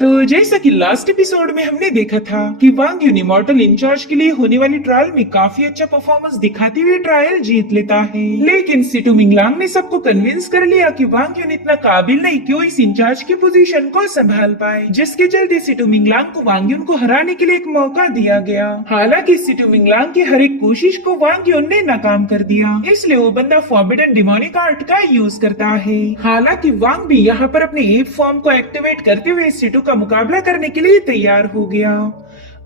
तो जैसा कि लास्ट एपिसोड में हमने देखा था कि वांग यून इमॉर्टल इंचार्ज के लिए होने वाली ट्रायल में काफी अच्छा परफॉर्मेंस दिखाते हुए ट्रायल जीत लेता है। लेकिन सिटू मिंगलांग ने सबको कन्विंस कर लिया कि वांग यून इतना काबिल नहीं कि वो इस इंचार्ज की पोजीशन को संभाल पाए, जिसके चलते सिटू मिंगलांग को वांग यून को हराने के लिए एक मौका दिया गया। हालांकि सिटू मिंगलांग की हर एक कोशिश को वांग यून ने नाकाम कर दिया, इसलिए वो बंदा फॉरबिडन डिमोनिक आर्ट का यूज करता है। हालांकि वांग भी यहाँ पर अपने एप फॉर्म को एक्टिवेट करते हुए सिटू का मुकाबला करने के लिए तैयार हो गया।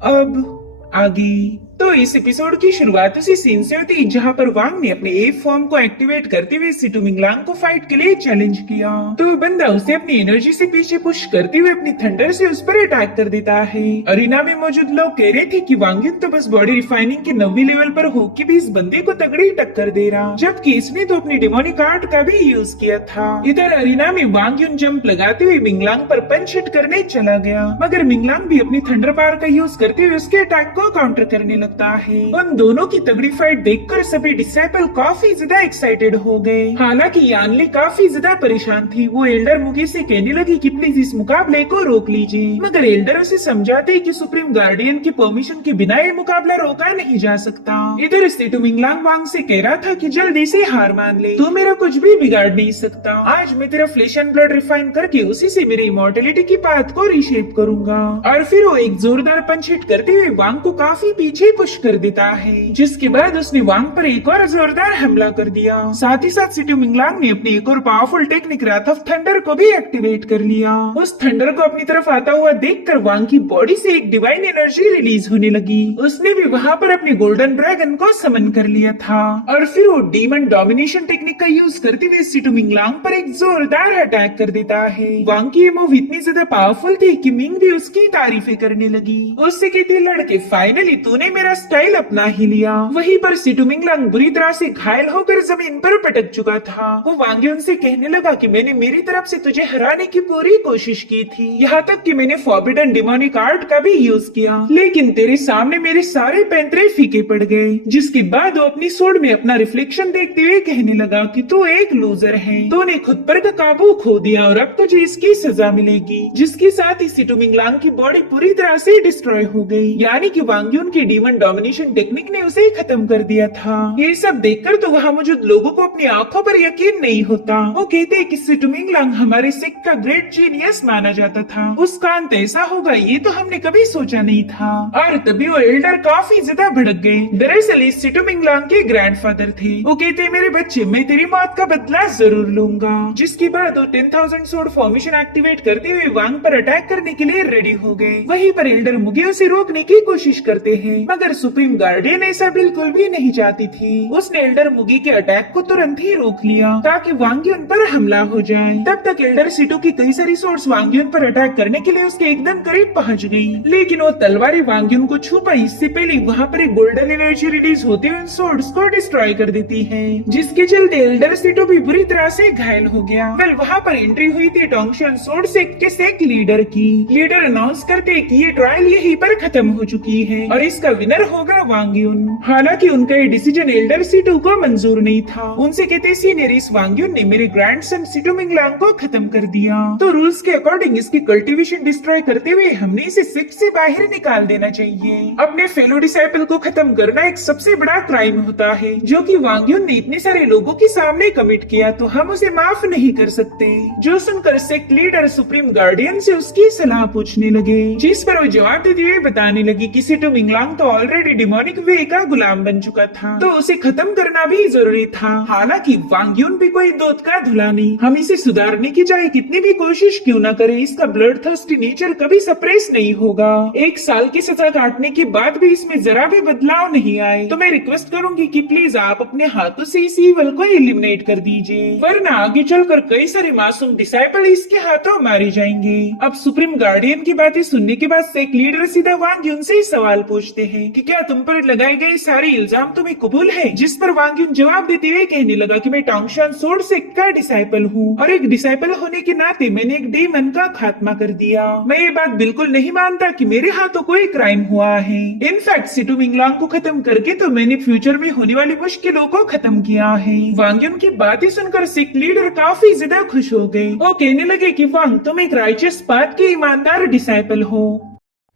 अब आगे तो इस एपिसोड की शुरुआत उसी सीन से होती जहां पर वांग ने अपने एप फॉर्म को एक्टिवेट करते हुए सिटू मिंगलांग को फाइट के लिए चैलेंज किया। तो बंदा उसे अपनी एनर्जी से पीछे पुश करते हुए अपनी थंडर से उस पर अटैक कर देता है। अरीना में मौजूद लोग कह रहे थे कि वांग यून तो बस बॉडी रिफाइनिंग के 9वीं लेवल पर हो के भी इस बंदे को तगड़ी टक्कर दे रहा, जबकि इसने तो अपनी डिमोनिक आर्ट का भी यूज किया था। इधर अरीना में वांग यून जंप लगाते हुए मिंगलांग पर पंच हिट करने चला गया, मगर मिंगलांग भी अपनी थंडर पावर का यूज करते हुए उसके अटैक को काउंटर करने लगता है। उन दोनों की तगड़ी फाइट देखकर सभी डिसाइपल काफी ज्यादा एक्साइटेड हो गए। हालांकि यानली काफी ज्यादा परेशान थी। वो एल्डर मुगी से कहने लगी कि प्लीज इस मुकाबले को रोक लीजिए, मगर एल्डर उसे समझाते कि सुप्रीम गार्डियन की परमिशन के बिना ये मुकाबला रोका नहीं जा सकता। इधर सिटू मिंगलांग वांग से कह रहा था कि जल्दी से हार मान ले, तू मेरा कुछ भी बिगाड़ नहीं सकता। आज मैं तेरा फ्लेश एंड ब्लड रिफाइन करके उसी से मेरी इमॉर्टलिटी की पाथ को रीशेप करूंगा। और फिर वो एक जोरदार पंच हिट करते हुए वांग को काफी पीछे पुश कर देता है, जिसके बाद उसने वांग पर एक और जोरदार हमला कर दिया। साथ ही साथ सिटू मिंगलांग ने अपनी एक और powerful technique Wrath of thunder को भी एक्टिवेट कर लिया। उस थंडर को अपनी तरफ आता हुआ देखकर वांग की बॉडी से एक डिवाइन एनर्जी रिलीज होने लगी। उसने भी वहाँ पर अपने गोल्डन ड्रैगन को समन कर लिया था और फिर वो डीमन डोमिनेशन टेक्निक का यूज करते हुए सिटू मिंगलांग पर एक जोरदार अटैक कर देता है। वांग की ये मूव इतनी ज्यादा पावरफुल थी कि मिंग भी उसकी तारीफें करने लगी। उससे कहती लड़के, फाइनली तूने मेरा स्टाइल अपना ही लिया। वहीं पर सिटू मिंगलांग बुरी तरह से घायल होकर जमीन पर पटक चुका था। वो वांग यून से कहने लगा कि मैंने मेरी तरफ से तुझे हराने की पूरी कोशिश की थी, यहाँ तक कि मैंने फॉरबिडन डिमोनिक आर्ट का भी यूज किया, लेकिन तेरे सामने मेरे सारे पैंतरे फीके पड़ गए। जिसके बाद वो अपनी सोड में अपना रिफ्लेक्शन देखते हुए कहने लगा कि तू एक लूजर है, तूने खुद पर काबू खो दिया और अब तुझे इसकी सजा मिलेगी। जिसके साथ ही सिटू मिंगलांग की बॉडी पूरी तरह से डिस्ट्रॉय हो गई, यानी कि वांग यून की डीमन डोमिनेशन टेक्निक ने उसे खत्म कर दिया था। ये सब देखकर तो वहाँ मौजूद लोगों को अपनी आंखों पर यकीन नहीं होता। वो कहते हैं कि सिटू मिंगलांग हमारे सेक्ट का ग्रेट जीनियस माना जाता था, उसका अंत ऐसा होगा ये तो हमने कभी सोचा नहीं था। और तभी वो एल्डर काफी ज्यादा भड़क गए। दरअसल इस सिटू मिंगलांग के ग्रैंडफादर थे। वो कहते मेरे बच्चे, मैं तेरी मौत का बदला जरूर लूंगा। जिसके बाद वो 10,000 सोड फॉर्मेशन एक्टिवेट करते हुए वांग पर अटैक करने के लिए रेडी हो गए। वहीं पर एल्डर मुगे उसे रोकने की कोशिश करते हैं, मगर सुप्रीम गार्डियन ऐसा बिल्कुल भी नहीं चाहती थी। उसने एल्डर मुगी के अटैक को तुरंत ही रोक लिया ताकि वांग यून पर हमला हो जाए। तब तक एल्डर सिटू की कई सारी सोर्स वांग यून पर अटैक करने के लिए उसके एकदम करीब पहुंच गई, लेकिन वो तलवारी वांग यून को छू पाई इससे पहले वहाँ पर एक गोल्डन एनर्जी रिलीज होते हुए सोर्स को डिस्ट्रॉय कर देती है, जिसके चलते एल्डर सिटू भी बुरी तरह से घायल हो गया। वेल वहाँ पर एंट्री हुई थी टोंगशन सोर्ड सेक्ट के सेक्ट लीडर की। लीडर अनाउंस करते कि ये ट्रायल यहीं पर खत्म हो चुकी है और इसका विनर होगा वांग यून। हालांकि उनका ये डिसीजन एल्डर सिटू को मंजूर नहीं था। उनसे कहते सीनियर इस वांग यून ने मेरे ग्रैंडसन सिटू मिंगलांग को खत्म कर दिया, तो रूल्स के अकॉर्डिंग इसकी कल्टीवेशन डिस्ट्रॉय करते हुए हमने इसे सेक्ट से बाहर निकाल देना चाहिए। अपने फेलो डिसाइपल को खत्म करना एक सबसे बड़ा क्राइम होता है, जो कि वांग यून ने इतने सारे लोगों के सामने कमिट किया, तो हम उसे माफ नहीं कर सकते। जो सुनकर सेक्ट लीडर सुप्रीम गार्डियन से उसकी सलाह पूछने लगे, जिस पर वो जवाब देते हुए बताने लगी कि सिटू मिंगलांग तो ऑलरेडी डिमोनिक वे का गुलाम बन चुका था, तो उसे खत्म करना भी जरूरी था। हालांकि वांग यून भी कोई दूध का धुला नहीं, हम इसे सुधारने की चाहे कितनी भी कोशिश क्यों न करें, इसका ब्लड थर्स्टी नेचर कभी सप्रेस नहीं होगा। 1 साल की सजा काटने के बाद भी इसमें जरा भी बदलाव नहीं आए, तो मैं रिक्वेस्ट करूंगी कि प्लीज आप अपने हाथों से इस ईवल को एलिमिनेट कर दीजिए, वरना आगे चलकर कई सारे मासूम डिसाइपल इसके हाथों मारे जाएंगे। अब सुप्रीम गार्डियन की बातें सुनने के बाद सेक्ट लीडर सीधा वांग यून से सवाल पूछते हैं कि क्या तुम पर लगाए गए सारे इल्जाम तुम्हें कबूल है? जिस पर वांग युन जवाब देते हुए कहने लगा कि मैं टोंगशान सोर्ड सेक्ट का डिसाइपल हूँ और एक डिसाइपल होने के नाते मैंने एक डेमन का खात्मा कर दिया। मैं ये बात बिल्कुल नहीं मानता कि मेरे हाथों कोई क्राइम हुआ है। इनफैक्ट सिटू मिंगलांग को खत्म करके तो मैंने फ्यूचर में होने वाली मुश्किलों को खत्म किया है। वांग युन की बातें सुनकर सेक्ट लीडर काफी ज्यादा खुश हो गए। वो कहने लगे कि वांग तुम एक राइचियस पाथ के ईमानदार डिसाइपल हो।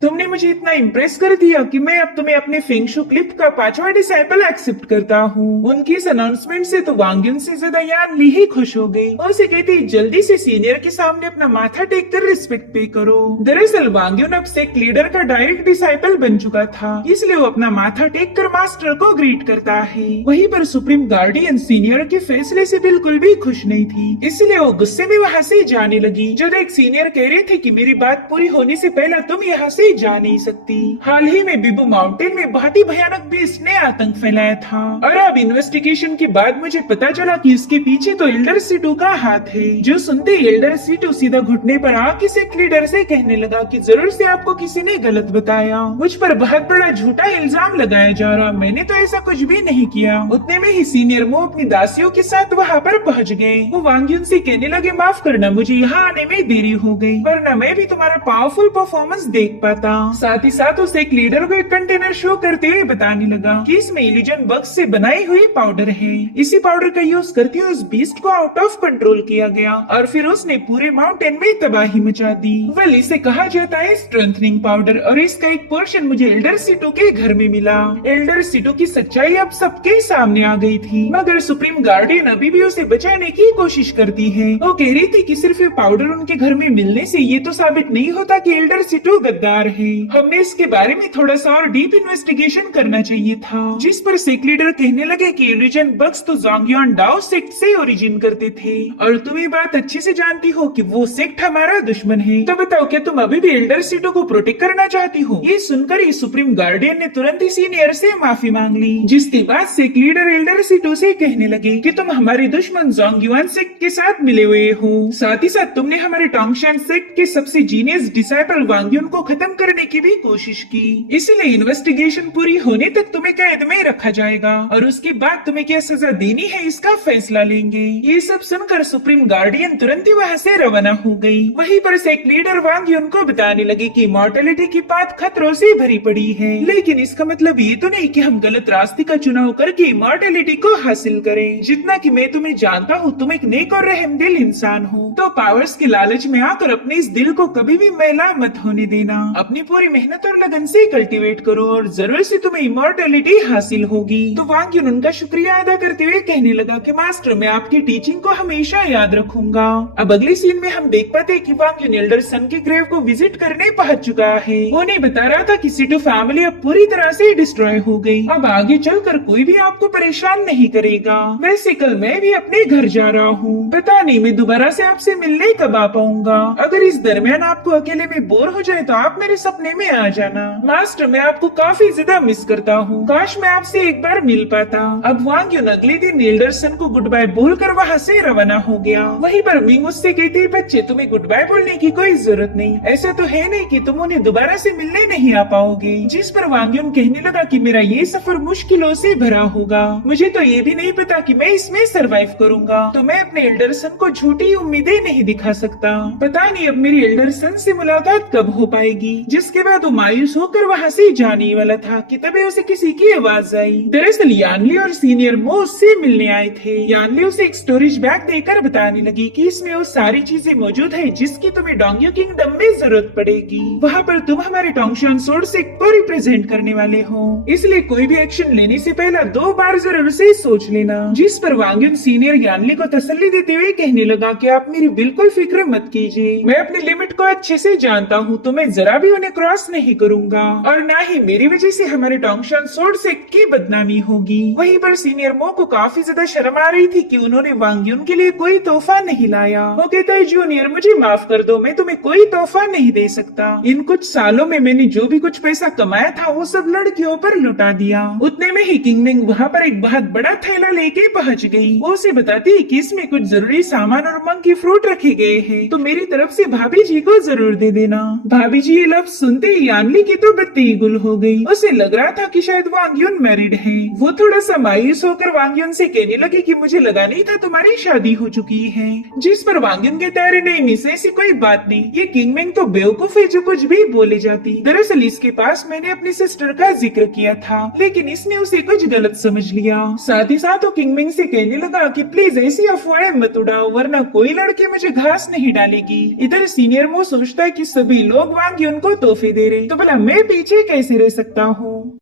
तुमने मुझे इतना इम्प्रेस कर दिया कि मैं अब तुम्हें अपने फेंगशु क्लिफ का 5वां डिसाइपल एक्सेप्ट करता हूँ। उनकी इस अनाउंसमेंट से तो वांग युन से ज्यादा यान ली ही खुश हो गई। उसे कहती जल्दी से सीनियर के सामने अपना माथा टेक कर रिस्पेक्ट पे करो। दरअसल वांग युन अब सेक्ट लीडर का डायरेक्ट डिसाइपल बन चुका था, इसलिए वो अपना माथा टेक कर मास्टर को ग्रीट करता है। वहीं पर सुप्रीम गार्डियन सीनियर के फैसले से बिल्कुल भी खुश नहीं थी, इसलिए वो गुस्से में वहाँ से जाने लगी। जब एक सीनियर कह रहे थे कि मेरी बात पूरी होने से पहले तुम यहाँ से जा नहीं सकती। हाल ही में बिबू माउंटेन में बहुत ही भयानक बीस्ट ने आतंक फैलाया था और अब इन्वेस्टिगेशन के बाद मुझे पता चला कि इसके पीछे तो एल्डर सीटू का हाथ है। जो सुनते ही एल्डर सीटू सीधा घुटने पर आके सेक्ट लीडर से कहने लगा कि जरूर से आपको किसी ने गलत बताया, मुझ पर बहुत बड़ा झूठा इल्जाम लगाया जा रहा, मैंने तो ऐसा कुछ भी नहीं किया। उतने में ही सीनियर मो अपनी दासियों के साथ वहाँ पर पहुँच गए। वो वांग युन से कहने लगे माफ करना, मुझे यहाँ आने में देरी हो गई, वरना मैं भी तुम्हारा पावरफुल परफॉर्मेंस देख पाता। साथ ही साथ उसे एक लीडर को एक कंटेनर शो करते हुए बताने लगा कि इसमें इल्यूजन बग्स से बनाई हुई पाउडर है। इसी पाउडर का यूज करके उस बीस्ट को आउट ऑफ कंट्रोल किया गया और फिर उसने पूरे माउंटेन में तबाही मचा दी। वेल इसे कहा जाता है स्ट्रेंथनिंग पाउडर और इसका एक पोर्शन मुझे एल्डर सीटू के घर में मिला। एल्डर सीटू की सच्चाई अब सबके सामने आ गई थी, मगर सुप्रीम गार्डियन अभी भी उसे बचाने की कोशिश करती है। वो कह रही थी कि सिर्फ ये पाउडर उनके घर में मिलने से ये तो साबित नहीं होता कि एल्डर सीटू गद्दार है। हमने इसके बारे में थोड़ा सा और डीप इन्वेस्टिगेशन करना चाहिए था। जिस पर सेक्ट लीडर कहने लगे कि इल्यूजन बग्स तो जोंगयुआन डाओ सेक्ट से ओरिजिन करते थे और तुम ये बात अच्छे से जानती हो कि वो सेक्ट हमारा दुश्मन है। तो बताओ क्या तुम अभी भी एल्डर सीटू को प्रोटेक्ट करना चाहती हो? ये सुनकर ही सुप्रीम गार्डियन ने तुरंत ही सीनियर से माफी मांग ली, जिसके बाद सेक्ट लीडर एल्डर सीटू से कहने लगे कि तुम हमारे दुश्मन जोंगयुआन सेक्ट के साथ मिले हुए हो। साथ ही साथ तुमने हमारे टोंगशान सेक्ट के सबसे जीनियस डिसाइपल वांग युन को खत्म करने की भी कोशिश की, इसलिए इन्वेस्टिगेशन पूरी होने तक तुम्हें कैद में रखा जाएगा और उसके बाद तुम्हें क्या सजा देनी है इसका फैसला लेंगे। ये सब सुनकर सुप्रीम गार्डियन तुरंत ही वहाँ से रवाना हो गई। वहीं पर सेक्ट लीडर वांग युन को बताने लगे कि इमॉर्टलिटी की बात खतरों से भरी पड़ी है, लेकिन इसका मतलब ये तो नहीं कि हम गलत रास्ते का चुनाव करके इमॉर्टलिटी को हासिल करें। जितना कि मैं तुम्हें जानता हूँ तुम एक नेक और रहमदिल इंसान हो, तो पावर्स के लालच में आकर अपने इस दिल को कभी भी मैला मत होने देना। अपनी पूरी मेहनत और लगन से कल्टीवेट करो और जरूर से तुम्हें इमॉर्टलिटी हासिल होगी। तो वांग युन उनका शुक्रिया अदा करते हुए कहने लगा कि मास्टर मैं आपकी टीचिंग को हमेशा याद रखूंगा। अब अगले सीन में हम देख पाते कि वांग युन एल्डर सन के ग्रेव को विजिट करने पहुंच चुका है। वो नहीं बता रहा था कि सीटू फैमिली अब पूरी तरह से डिस्ट्रॉय हो गई। अब आगे चलकर कोई भी आपको परेशान नहीं करेगा। वैसे कल मैं भी अपने घर जा रहा हूँ, पता नहीं मैं दोबारा से आपसे मिलने कब आ पाऊंगा। अगर इस दरमियान आपको अकेले में बोर हो जाए तो आप मेरे सपने में आ जाना। मास्टर मैं आपको काफी ज्यादा मिस करता हूँ, काश मैं आपसे एक बार मिल पाता। अब वांग युन अगले दिन एल्डरसन को गुड बाय बोलकर वहाँ से रवाना हो गया। वहीं पर मिंग उससे कहती बच्चे तुम्हें गुड बाय बोलने की कोई जरूरत नहीं, ऐसा तो है नहीं कि तुम उन्हें दोबारा से मिलने नहीं आ पाओगे। जिस पर वांग युन कहने लगा कि मेरा ये सफर मुश्किलों से भरा होगा, मुझे तो ये भी नहीं पता कि मैं इसमें सरवाइव करूंगा, तो मैं अपने एल्डरसन को झूठी उम्मीदें नहीं दिखा सकता। पता नहीं अब मेरी एल्डरसन से मुलाकात कब हो पाएगी। जिसके बाद वो मायूस होकर वहाँ से जाने वाला था कि तभी उसे किसी की आवाज आई। दरअसल यानली और सीनियर मो उससे मिलने आए थे। यानली उसे एक स्टोरेज बैग देकर बताने लगी कि इसमें वो सारी चीजें मौजूद है जिसकी तुम्हें डोंग्यू किंगडम में जरूरत पड़ेगी। वहाँ पर तुम हमारे टोंगशान सोर्ड सेक्ट को रिप्रेजेंट करने वाले हो, इसलिए कोई भी एक्शन लेने से पहले 2 बार जरूर से सोच लेना। जिस पर वांग युन सीनियर यानली को तसल्ली देते हुए कहने लगा कि आप मेरी बिल्कुल फिक्र मत कीजिए, मैं अपनी लिमिट को अच्छे से जानता हूँ, तो मैं जरा भी उन्हें क्रॉस नहीं करूंगा और न ही मेरी वजह से हमारे टोंगशान सोर्ड सेक्ट की बदनामी होगी। वहीं पर सीनियर मो को काफी ज्यादा शर्म आ रही थी कि उन्होंने वांग युन के लिए कोई तोहफा नहीं लाया। वो कहता है जूनियर मुझे माफ कर दो, मैं तुम्हें कोई तोहफा नहीं दे सकता। इन कुछ सालों में मैंने जो भी कुछ पैसा कमाया था वो सब लड़कियों पर लुटा दिया। उतने में ही किंगमिंग वहाँ पर एक बहुत बड़ा थैला लेके पहुँच गई। वो उसे बताती है कि इसमें कुछ जरूरी सामान और मंकी फ्रूट रखे गए हैं, तो मेरी तरफ से भाभी जी को जरूर दे देना। भाभी जी ये लो सुनते ही यानली की तो बत्ती गुल हो गई। उसे लग रहा था कि शायद वांग यून मैरिड है। वो थोड़ा सा मायूस होकर वांग यून से कहने लगी कि मुझे लगा नहीं था तुम्हारी शादी हो चुकी है। जिस पर वांग यून कहता है, नहीं मिस, ऐसी कोई बात नहीं, ये किंगमिंग तो बेवकूफ है जो कुछ भी बोले जाती। दरअसल इसके पास मैंने अपनी सिस्टर का जिक्र किया था, लेकिन इसने उसे कुछ गलत समझ लिया। साथ ही साथ वो किंगमिंग से कहने लगा कि प्लीज ऐसी अफवाहें मत उड़ाओ, वरना कोई लड़की मुझे घास नहीं डालेगी। इधर सीनियर मो सोचता है कि सभी लोग वांग यून को तोहफे दे रहे, तो भला मैं पीछे कैसे रह सकता हूँ।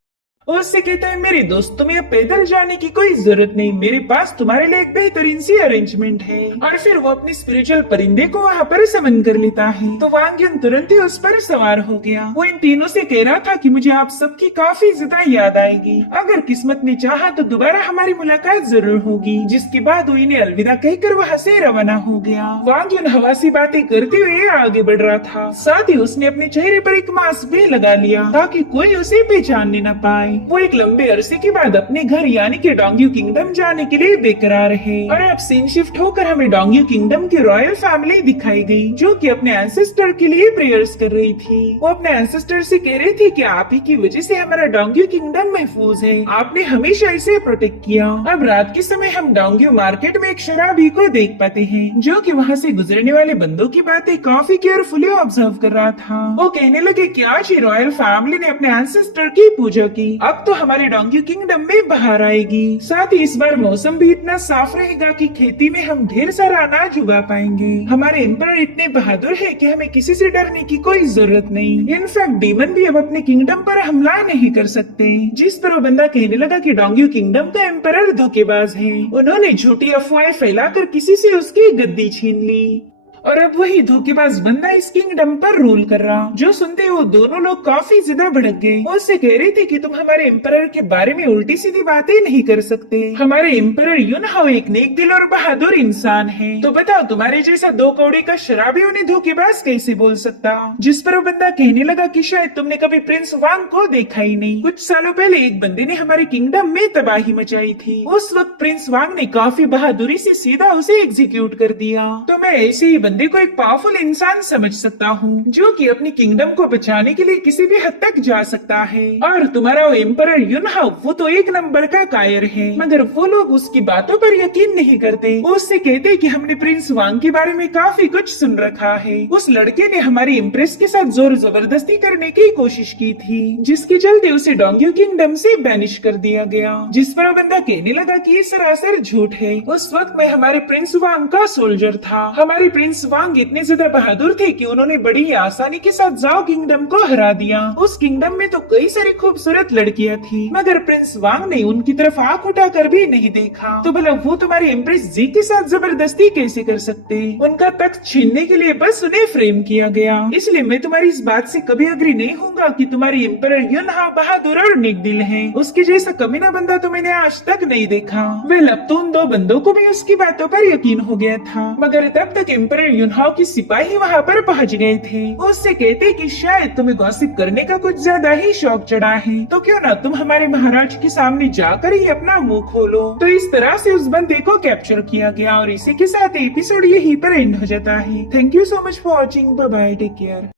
उससे कहता है, मेरे दोस्त, तुम्हें अब पैदल जाने की कोई जरूरत नहीं, मेरे पास तुम्हारे लिए एक बेहतरीन सी अरेंजमेंट है। और फिर वो अपने स्पिरिचुअल परिंदे को वहाँ पर समन कर लेता है, तो वांग यून तुरंत ही उस पर सवार हो गया। वो इन तीनों से कह रहा था कि मुझे आप सबकी काफी ज्यादा याद आएगी, अगर किस्मत ने चाहा तो दोबारा हमारी मुलाकात जरूर होगी। जिसके बाद वो इन्हें अलविदा कहकर वहाँ से रवाना हो गया। वांग यून हवासी बातें करते हुए आगे बढ़ रहा था, साथ ही उसने अपने चेहरे पर एक मास्क भी लगा लिया ताकि कोई उसे पहचानने न पाए। वो एक लंबे अरसे के बाद अपने घर यानी कि डोंग्यू किंगडम जाने के लिए बेकरार है। और अब सीन शिफ्ट होकर हमें डोंग्यू किंगडम की रॉयल फैमिली दिखाई गई, जो कि अपने एंसेस्टर के लिए प्रेयर्स कर रही थी। वो अपने एंसेस्टर से कह रही थी कि आप ही की वजह से हमारा डोंग्यू किंगडम महफूज है, आपने हमेशा इसे प्रोटेक्ट किया। अब रात के समय हम डोंग्यू मार्केट में एक शराबी को देख पाते हैं, जो कि वहाँ से गुजरने वाले बंदों की बातें काफी केयरफुली ऑब्जर्व कर रहा था। वो कहने लगे कि आज ही रॉयल फैमिली ने अपने एंसेस्टर की पूजा की, अब तो हमारे डोंग्यू किंगडम में बाहर आएगी। साथ ही इस बार मौसम भी इतना साफ रहेगा कि खेती में हम ढेर सारा अनाज उगा पाएंगे। हमारे एम्परर इतने बहादुर है कि हमें किसी से डरने की कोई जरूरत नहीं। इनफैक्ट डीमन भी अब अपने किंगडम पर हमला नहीं कर सकते। जिस पर वो बंदा कहने लगा कि डोंग्यू किंगडम का एम्परर धोखेबाज है, उन्होंने झूठी अफवाहें फैलाकर किसी से उसकी गद्दी छीन ली और अब वही धोखेबाज बंदा इस किंगडम पर रूल कर रहा। जो सुनते वो दोनों लोग काफी ज्यादा भड़क गए। वो उससे कह रही थी कि तुम हमारे एम्परर के बारे में उल्टी सीधी बातें नहीं कर सकते। हमारे एम्परर यूनहाओ एक नेक दिल और बहादुर इंसान है, तो बताओ तुम्हारे जैसा दो कौड़े का शराबी उन्हें धोखेबाज कैसे बोल सकता। जिस पर वो बंदा कहने लगा कि शायद तुमने कभी प्रिंस वांग को देखा ही नहीं। कुछ सालों पहले एक बंदे ने हमारे किंगडम में तबाही मचाई थी, उस वक्त प्रिंस वांग ने काफी बहादुरी से सीधा उसे एग्जीक्यूट कर दिया। तो मैं ऐसे ही बंदे को एक पावरफुल इंसान समझ सकता हूँ, जो कि अपनी किंगडम को बचाने के लिए किसी भी हद तक जा सकता है। और तुम्हारा वो एम्परर यूनहाओ, वो तो एक नंबर का कायर है, मगर वो लोग उसकी बातों पर यकीन नहीं करते। वो उससे कहते कि हमने प्रिंस वांग के बारे में काफी कुछ सुन रखा है, उस लड़के ने हमारी इम्प्रेस के साथ जोर जबरदस्ती करने की कोशिश की थी, जिसके चलते उसे डोंग्यू किंगडम से बैनिश कर दिया गया। जिस पर वो बंदा कहने लगा कि ये सरासर झूठ है, उस वक्त मैं हमारे प्रिंस वांग का सोल्जर था। हमारे प्रिंस वांग इतने ज्यादा बहादुर थे कि उन्होंने बड़ी ही आसानी के साथ जाओ किंगडम को हरा दिया। उस किंगडम में तो कई सारी खूबसूरत लड़कियां थी, मगर प्रिंस वांग ने उनकी तरफ आंख उठाकर भी नहीं देखा। तो भला वो तुम्हारी इम्प्रेस जी के साथ जबरदस्ती कैसे कर सकते। उनका तख्त छीनने के लिए बस उन्हें फ्रेम किया गया। इसलिए मैं तुम्हारी इस बात से कभी अग्री नहीं होऊंगा कि तुम्हारी एम्परर यूनहाओ बहादुर और नेक दिल है। उसके जैसा कमीना बंदा तो मैंने आज तक नहीं देखा। वेल, अब तो उन दो बंदों को भी उसकी बातों पर यकीन हो गया था, मगर तब तक एम्परर यूनहाओ की सिपाही वहाँ पर पहुँच गए थे। उससे कहते कि शायद तुम्हें गॉसिप करने का कुछ ज्यादा ही शौक चढ़ा है, तो क्यों ना तुम हमारे महाराज के सामने जाकर ही अपना मुंह खोलो। तो इस तरह से उस बंदे को कैप्चर किया गया और इसी के साथ एपिसोड यहीं पर एंड हो जाता है। Thank you so much for watching. Bye bye, take care.